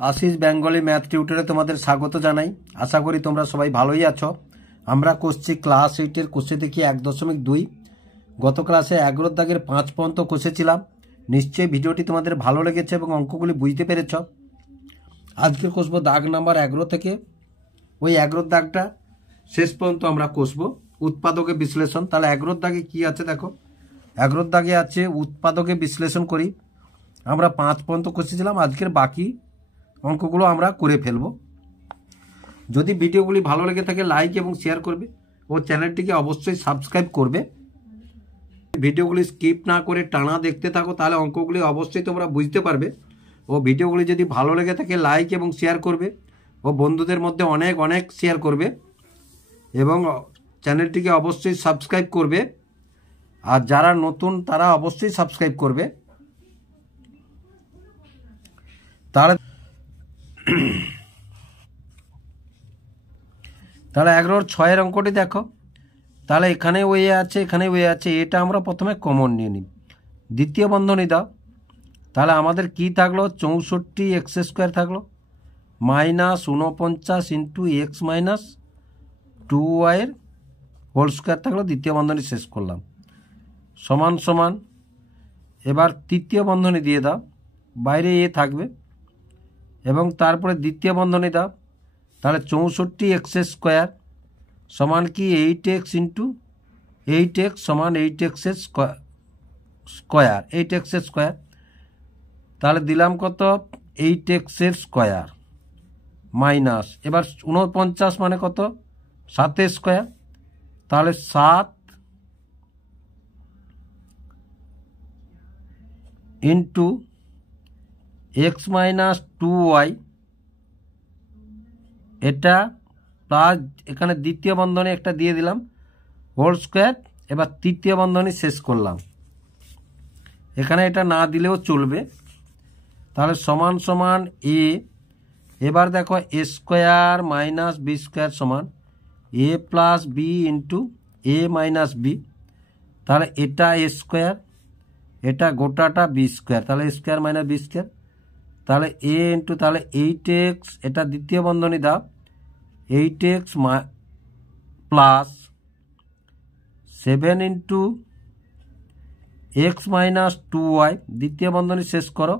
आशीष Bengali math टिউটরে তোমাদের স্বাগত জানাই। আশা করি তোমরা সবাই ভালোই আছো। আমরা করছি ক্লাস 8 এর কোষে দেখি 1.2। গত ক্লাসে 11 দাগের 5 পর্যন্ত কষেছিলাম। নিশ্চয়ই ভিডিওটি তোমাদের ভালো লেগেছে এবং অঙ্কগুলি বুঝতে পেরেছো। আজকে কষবো দাগ নাম্বার 11 থেকে ওই 11 দাগটা শেষ পর্যন্ত আমরা কষবো উৎপাদকের বিশ্লেষণ। তাহলে 11 দাগে কি আছে দেখো। 11 দাগে আছে উৎপাদকের বিশ্লেষণ করি। আমরা 5 পর্যন্ত কষেছিলাম, আজকের বাকি অঙ্কগুলো আমরা করে ফেলবো। যদি ভিডিওগুলি ভালো লেগে থাকে লাইক এবং শেয়ার করবে ও চ্যানেলটিকে অবশ্যই সাবস্ক্রাইব করবে। ভিডিওগুলি স্কিপ না করে টানা দেখতে থাকো, তাহলে অঙ্কগুলি অবশ্যই তোমরা বুঝতে পারবে। ও ভিডিওগুলি যদি ভালো লেগে থাকে লাইক এবং শেয়ার করবে ও বন্ধুদের মধ্যে অনেক অনেক শেয়ার করবে এবং চ্যানেলটিকে অবশ্যই সাবস্ক্রাইব করবে। আর যারা নতুন তারা অবশ্যই সাবস্ক্রাইব করবে। তাহলে 11 6 অঙ্কটি দেখো। তাহলে এখানে ওয়ে আছে, এখানে ওয়ে আছে, এটা আমরা প্রথমে কমন নিয়ে নিই। দ্বিতীয় বন্ধনী দাও। তাহলে আমাদের কি থাকলো, 64 এক্স স্কোয়ার থাকলো minus 49 into x minus 2y এর হোল স্কোয়ার থাকলো। দ্বিতীয় বন্ধনী শেষ করলাম সমান সমান। এবার তৃতীয় বন্ধনী দিয়ে দাও, বাইরে এ থাকবে এবং তারপরে দ্বিতীয় বন্ধনী দাও। তাহলে 64 এক্স স্কোয়ার সমান কি 8x ইন্টু 8x সমান 8x স্কোয়ার 8x স্কোয়ার। তাহলে দিলাম কত 8x স্কোয়ার মাইনাস এবার 49 মানে কত 7 স্কোয়ার। তাহলে 7 ইন্টু এক্স মাইনাস 2y এটা প্লাস এখানে দ্বিতীয় বন্ধনী একটা দিয়ে দিলাম হোল স্কোয়ার। এবার তৃতীয় বন্ধনী শেষ করলাম, এখানে এটা না দিলেও চলবে। তাহলে সমান সমান এ। এবার দেখো a square minus b square সমান এ প্লাস বি ইন্টু এ মাইনাস বি। তাহলে এটা এ স্কোয়ার, এটা গোটাটা বি স্কোয়ার, তাহলে a square minus b square. তাহলে এ ইন্টু তাহলে 8x, এটা দ্বিতীয় বন্ধনী দাও 8x plus 7 into x minus 2y। দ্বিতীয় বন্ধনী শেষ করো,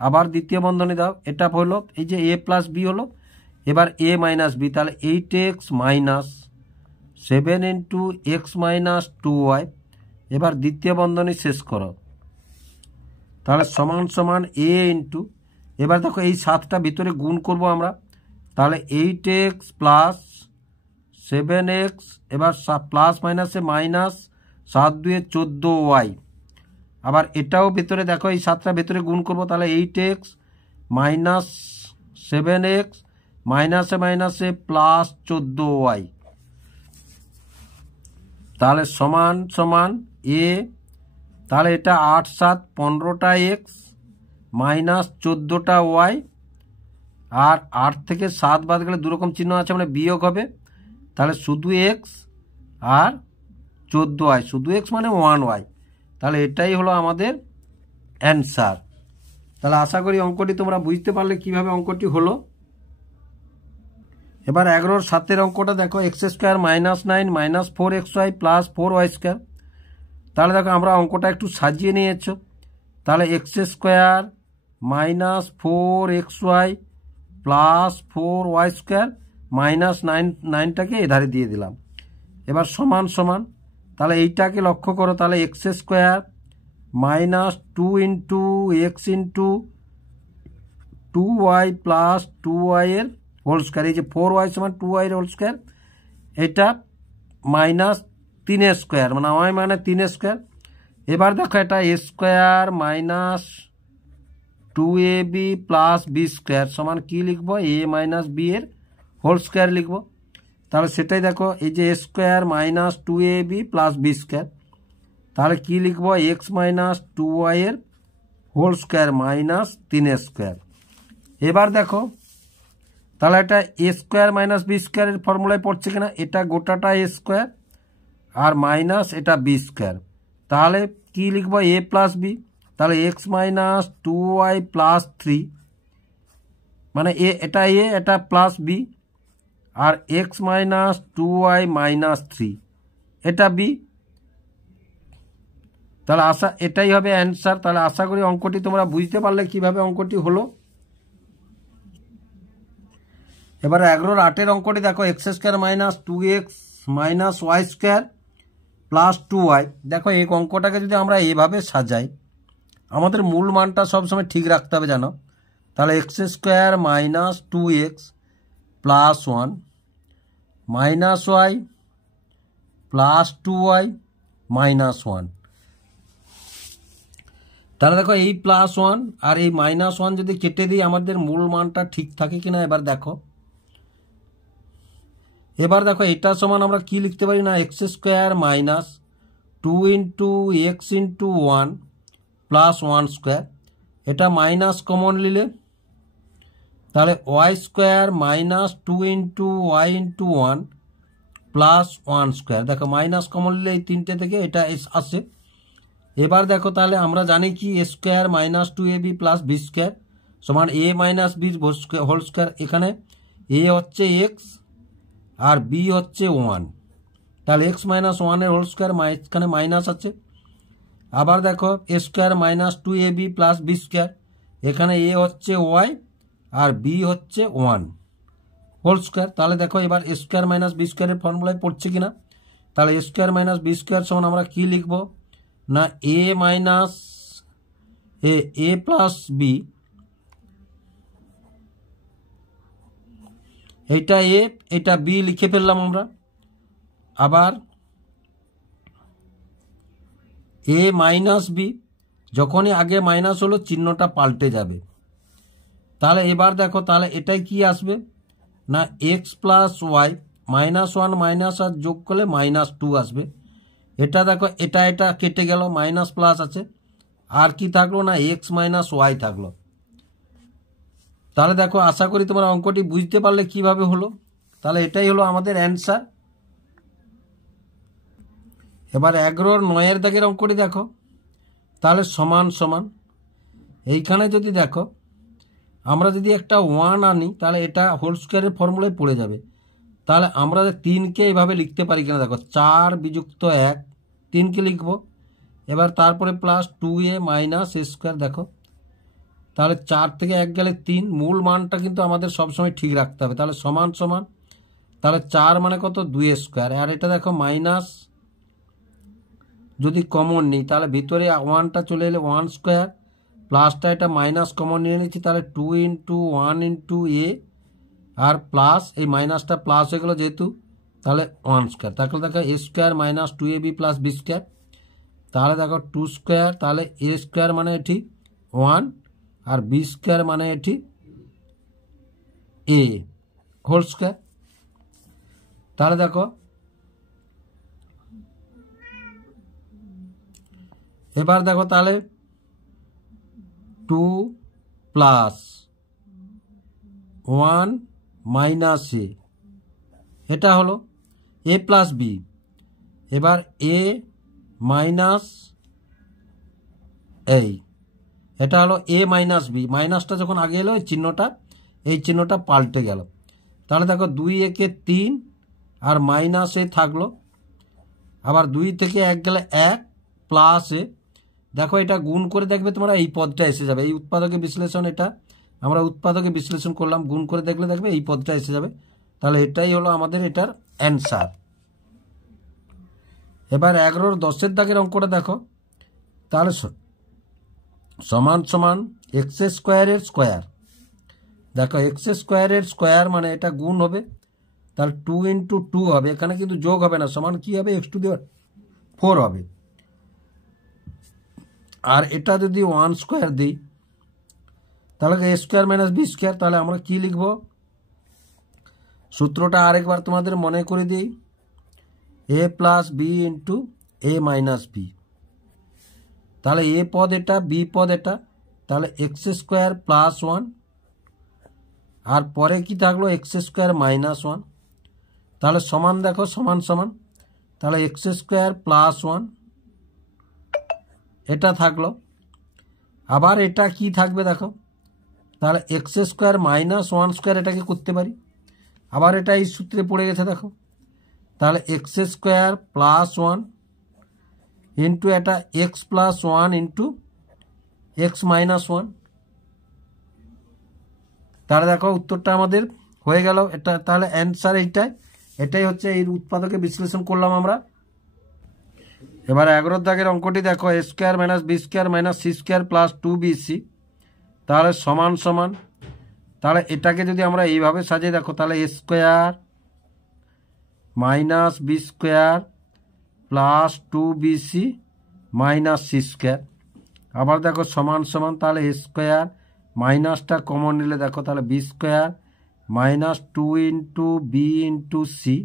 আবার দ্বিতীয় বন্ধনী দাও। এটা হলো এই যে এ প্লাস বি হলো, এবার এ মাইনাস বি। তাহলে 8x minus 7 into x minus 2y। এবার দ্বিতীয় বন্ধনী শেষ করো, তাহলে সমান সমান এ ইন্টু এবার দেখো এই 7টা ভিতরে গুণ করব আমরা। তাহলে 8x প্লাস 7x এবার প্লাস মাইনাসে মাইনাস 7 2 14y। আবার এটাও ভিতরে দেখো এই 7টা ভিতরে গুণ করব। তাহলে 8x মাইনাস 7x মাইনাসে মাইনাসে প্লাস 14y। তাহলে সমান সমান এ। তাহলে এটা 8 7 15টা এক্স মাইনাস 14টা ওয়াই। আর 8 থেকে 7 বাদ গেলে দুরকম চিহ্ন আছে, মানে বিয়োগ হবে। তাহলে শুধু এক্স আর 14y, শুধু এক্স মানে 1y। তাহলে এটাই হলো আমাদের অ্যান্সার। তাহলে আশা করি অঙ্কটি তোমরা বুঝতে পারলে কিভাবে অঙ্কটি হলো। এবার 11 7 অঙ্কটা দেখো। X square minus 9 minus 4xy plus 4y square. তাহলে দেখো আমরা অঙ্কটা একটু সাজিয়ে নিয়েছ। তাহলে x square minus 4xy plus 4y square minus 9টাকে এধারে দিয়ে দিলাম। এবার সমান সমান। তাহলে এইটাকে লক্ষ্য করো। তাহলে x square minus 2 into x into 2y plus 2y এর হোল স্কোয়ার। এই যে 4y সমান 2y এর হোল স্কোয়ার, এটা মাইনাস 3 স্কোয়ার মানে y মানে 3 স্কোয়ার। এবার দেখো এটা a square minus 2ab plus b square সমান কি লিখবো, এ মাইনাস বি এর হোল স্কোয়ার লিখবো। তাহলে সেটাই দেখো এই যে a square minus 2ab plus b square. তাহলে কি লিখবো, এক্স মাইনাস 2y এর হোল স্কোয়ার মাইনাস 3 স্কোয়ার। এবার দেখো তাহলে এটা এ স্কোয়ার মাইনাস বি স্কোয়ারের ফর্মুলায় পড়ছে কিনা। এটা গোটাটা এ স্কোয়ার আর মাইনাস এটা বি স্কোয়ার। তাহলে কি লিখবো, এ প্লাস বি। তাহলে এক্স মাইনাস 2y প্লাস 3 মানে এটা প্লাস বি, আর এক্স মাইনাস 2y মাইনাস 3 এটা বি। তাহলে এটাই হবে অ্যান্সার। তাহলে আশা করি অঙ্কটি তোমরা বুঝতে পারলে কিভাবে অঙ্কটি হলো। এবার 11-8 অঙ্কটি দেখো, x square minus 2x minus y square plus 2y। দেখো এই অঙ্কটাকে যদি আমরা এভাবে সাজাই, আমাদের মূল মানটা সবসময় ঠিক রাখতে হবে জানো। তাহলে x square minus 2x plus 1 minus y plus 2y minus 1। তাহলে দেখো এই প্লাস 1 আর এই মাইনাস 1 যদি কেটে দিই আমাদের মূল মানটা ঠিক থাকে কিনা এবার দেখো। এবার দেখো এটা সমান আমরা কি লিখতে পারি না, x square minus 2 into x into 1 plus 1 square, এটা মাইনাস কমন নিলে তাহলে y square minus 2 into y into 1 plus 1 square. দেখো মাইনাস কমন নিলে এই তিনটে থেকে এটা আসে। এবার দেখো তাহলে আমরা জানি কি a square minus 2ab plus b square সমান a minus b whole square. এখানে এ হচ্ছে এক্স আর বি হচ্ছে 1, তাহলে এক্স মাইনাস 1-এর হোল স্কোয়ার, এখানে মাইনাস আছে। আবার দেখো a square minus 2ab plus b square, এখানে এ হচ্ছে ওয়াই আর বি হচ্ছে 1 হোল স্কোয়ার। তাহলে দেখো এবার এ স্কোয়ার মাইনাস বি স্কোয়ারের ফর্মুলায় পড়ছে কিনা। তাহলে a square minus b square সমান আমরা কি লিখবো না, এ মাইনাস এ প্লাস বি, এইটা এ এটা বি লিখে ফেললাম আমরা। আবার এ মাইনাস বি, যখনই আগে মাইনাস হলো চিহ্নটা পাল্টে যাবে। তাহলে এবার দেখো তাহলে এটাই কি আসবে না, x plus y minus 1 minus আর যোগ করলে মাইনাস 2 আসবে। এটা দেখো এটা কেটে গেল, মাইনাস প্লাস আছে, আর কি থাকলো না এক্স মাইনাস ওয়াই থাকলো। তাহলে দেখো আশা করি তোমরা অঙ্কটি বুঝতে পারলে কিভাবে হলো। তাহলে এটাই হলো আমাদের অ্যান্সার। এবার 11-9 দাগের অঙ্কটি দেখো, তাহলে সমান সমান এইখানে যদি দেখো আমরা যদি একটা 1 আনি তাহলে এটা হোল স্কোয়ারের ফর্মুলায় পড়ে যাবে। তাহলে আমরা 3কে এইভাবে লিখতে পারি কিনা দেখো, 4 বিযুক্ত 1 3কে লিখবো। এবার তারপরে প্লাস 2a মাইনাস এ স্কোয়ার। দেখো তাহলে 4 থেকে 1 গেলে 3, মূল মানটা কিন্তু আমাদের সবসময় ঠিক রাখতে হবে। তাহলে সমান সমান, তাহলে 4 মানে কত 2 স্কোয়ার, আর এটা দেখো মাইনাস যদি কমন নিই তাহলে ভিতরে 1টা চলে এলে 1 স্কোয়ার, প্লাসটা এটা মাইনাস কমন নিয়ে নিচ্ছি, তাহলে 2 ইন্টু 1 ইন্টু এ আর প্লাস এই মাইনাসটা প্লাস হয়ে গেলো যেহেতু, তাহলে 1 স্কোয়ার। তাহলে দেখো a square minus 2ab plus b square, তাহলে দেখো 2 স্কোয়ার, তাহলে এ স্কোয়ার মানে এটি 1 আর বি স্কোয়ার মানে এটি এ হোল স্কোয়ার। তাহলে দেখো এবার দেখো তাহলে 2 প্লাস 1 মাইনাস এ, এটা হলো এ প্লাস বি। এবার এ মাইনাস এটা হলো এ মাইনাস বি, মাইনাসটা যখন আগে এলো এই চিহ্নটা পাল্টে গেল। তাহলে দেখো 2 একে 3 আর মাইনাস এ থাকলো, আবার 2 থেকে 1 গেলে 1 প্লাস এ। দেখো এটা গুণ করে দেখবে তোমরা এই পদটা এসে যাবে, এই উৎপাদকের বিশ্লেষণ, এটা আমরা উৎপাদকে বিশ্লেষণ করলাম, গুণ করে দেখলে দেখবে এই পদটা এসে যাবে। তাহলে এটাই হলো আমাদের এটার অ্যান্সার। এবার 11-10 দাগের অঙ্কটা দেখো, তাহলে সমান সমান এক্স স্কোয়ারের স্কোয়ার। দেখো এক্স স্কোয়ারের স্কোয়ার মানে এটা গুণ হবে, তাহলে 2 ইন্টু 2 হবে, এখানে কিন্তু যোগ হবে না, সমান কি হবে x টু দি পাওয়ার 4 হবে। আর এটা যদি 1 স্কোয়ার দিই তাহলে a square minus b square. তাহলে আমরা কি লিখব, সূত্রটা আরেকবার তোমাদের মনে করে দিই, এ প্লাস বি ইন্টু এ মাইনাস বি। তাহলে এ পদ এটা, বি পদ এটা, তাহলে এক্স স্কোয়ার প্লাস 1 আর পরে কি থাকলো এক্স স্কোয়ার মাইনাস 1। তাহলে সমান দেখো সমান সমান, তাহলে এক্স স্কোয়ার প্লাস 1 এটা থাকলো। আবার এটা কি থাকবে দেখো, তাহলে x square minus one square এটাকে করতে পারি। আবার এটা এই সূত্রে পড়ে গেছে দেখো, তাহলে x square plus one into এটা x plus one into x minus one. তাহলে দেখো উত্তরটা আমাদের হয়ে গেল এটা। তাহলে অ্যান্সার এটাই হচ্ছে এই উৎপাদকে বিশ্লেষণ করলাম আমরা। এবার 11 দাগের অঙ্কটি দেখো, a square minus b square minus c square plus 2bc, তাহলে সমান সমান, তাহলে এটাকে যদি আমরা এইভাবে সাজিয়ে দেখো, তাহলে a square minus b square plus 2bc minus c square. আবার দেখো সমান সমান, তাহলে এ স্কোয়ার মাইনাসটা কমন নিলে দেখো, তাহলে b square minus 2 into b into c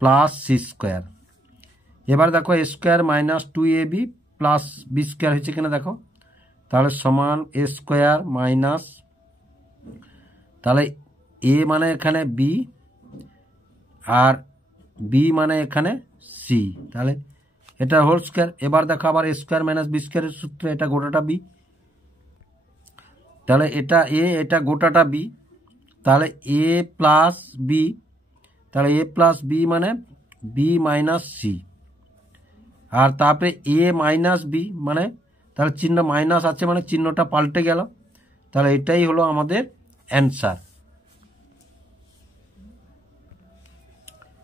plus c square. এবার দেখো a square minus 2ab plus b square হয়েছে কিনা দেখো, তাহলে সমান এ স্কোয়ার মাইনাস, তাহলে এ মানে এখানে বি আর বি মানে এখানে সি, তাহলে এটা হোল স্কোয়ার। এবার দেখো আবার এ স্কোয়ার মাইনাস বি স্কোয়ারের সূত্রে এটা গোটাটা বি, তাহলে এটা এ এটা গোটাটা বি, তাহলে এ প্লাস বি, তাহলে এ প্লাস বি মানে বি মাইনাস সি, আর তারপরে এ মাইনাস বি মানে, তাহলে চিহ্ন মাইনাস আছে মানে চিহ্নটা পাল্টে গেল, তাহলে এটাই হলো আমাদের অ্যান্সার।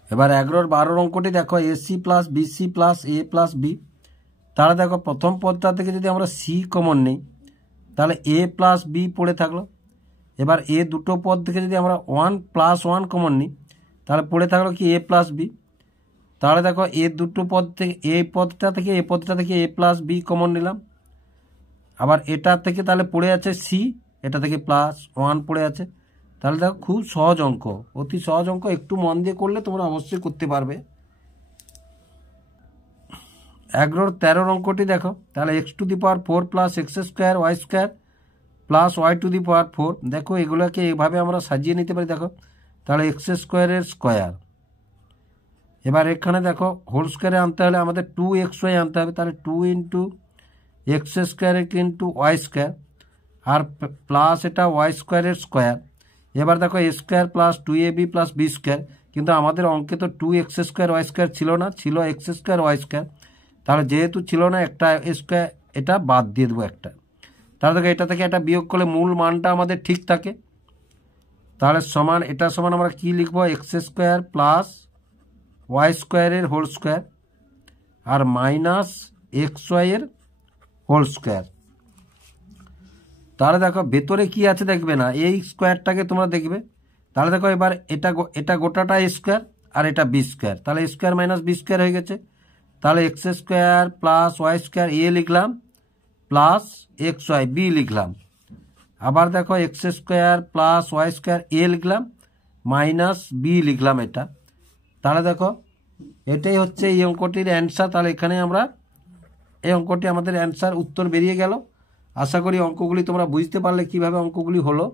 এবার 11-12 অঙ্কটি দেখো, এসি প্লাস বিসি প্লাস এ প্লাস বি। তাহলে দেখো প্রথম পদটা থেকে যদি আমরা সি কমন নিই, তাহলে এ প্লাস বি পড়ে থাকলো। এবার এ দুটো পদ থেকে যদি আমরা 1 প্লাস 1 কমন নিই, তাহলে পড়ে থাকলো কি এ প্লাস বি। তাহলে দেখো এ দুটো পদ থেকে এই পদটা থেকে এ পদটা থেকে এ প্লাস বি কমন নিলাম। আবার এটা থেকে তাহলে পড়ে আছে সি, এটা থেকে প্লাস 1 পড়ে আছে। তাহলে দেখো খুব সহজ অঙ্ক, অতি সহজ অঙ্ক, একটু মন দিয়ে করলে তোমরা অবশ্যই করতে পারবে। 11-13 অঙ্কটি দেখো, তাহলে x to the power 4 plus x square y square plus y to the power 4। দেখো এগুলোকে এইভাবে আমরা সাজিয়ে নিতে পারি দেখো, তাহলে এক্স স্কোয়ারের স্কোয়ার। এবার এখানে দেখো হোল স্কোয়ারে আনতে হলে আমাদের 2xy আনতে হবে, তাহলে 2 into x square into y square, আর প্লাস এটা ওয়াই স্কোয়ারের স্কোয়ার। এবার দেখো a square plus 2ab plus b square, কিন্তু আমাদের অঙ্কে তো 2x স্কোয়ার ওয়াই স্কোয়ার ছিল না, ছিল এক্স স্কোয়ার ওয়াই স্কোয়ার। তাহলে যেহেতু ছিল না একটা স্কোয়ার, এটা বাদ দিয়ে দেবো একটা। তাহলে দেখো এটা থেকে একটা বিয়োগ করলে মূল মানটা আমাদের ঠিক থাকে, তাহলে সমান এটা সমান আমরা কি লিখবো, এক্স স্কোয়ার প্লাস ওয়াই স্কোয়ারের হোল স্কোয়ার আর মাইনাস এক্স ওয়াইয়ের হোল স্কোয়ার। তাহলে দেখো ভেতরে কি আছে দেখবে না, এই স্কোয়ারটাকে তোমরা দেখবে। তাহলে দেখো এবার এটা গোটাটা এ স্কোয়ার আর এটা বি স্কোয়ার, তাহলে স্কোয়ার মাইনাস বি স্কোয়ার হয়ে গেছে। তাহলে x square plus y square a লিখলাম প্লাস এক্স ওয়াই বি লিখলাম। আবার দেখো x square plus y square a লিখলাম মাইনাস বি লিখলাম এটা। তাহলে দেখো এটাই হচ্ছে এই অঙ্কটির অ্যান্সার। তাহলে এখানে আমরা এই অঙ্কটি আমাদের অ্যান্সার উত্তর বেরিয়ে গেল। আশা করি অঙ্কগুলি তোমরা বুঝতে পারলে কিভাবে অঙ্কগুলি হলো।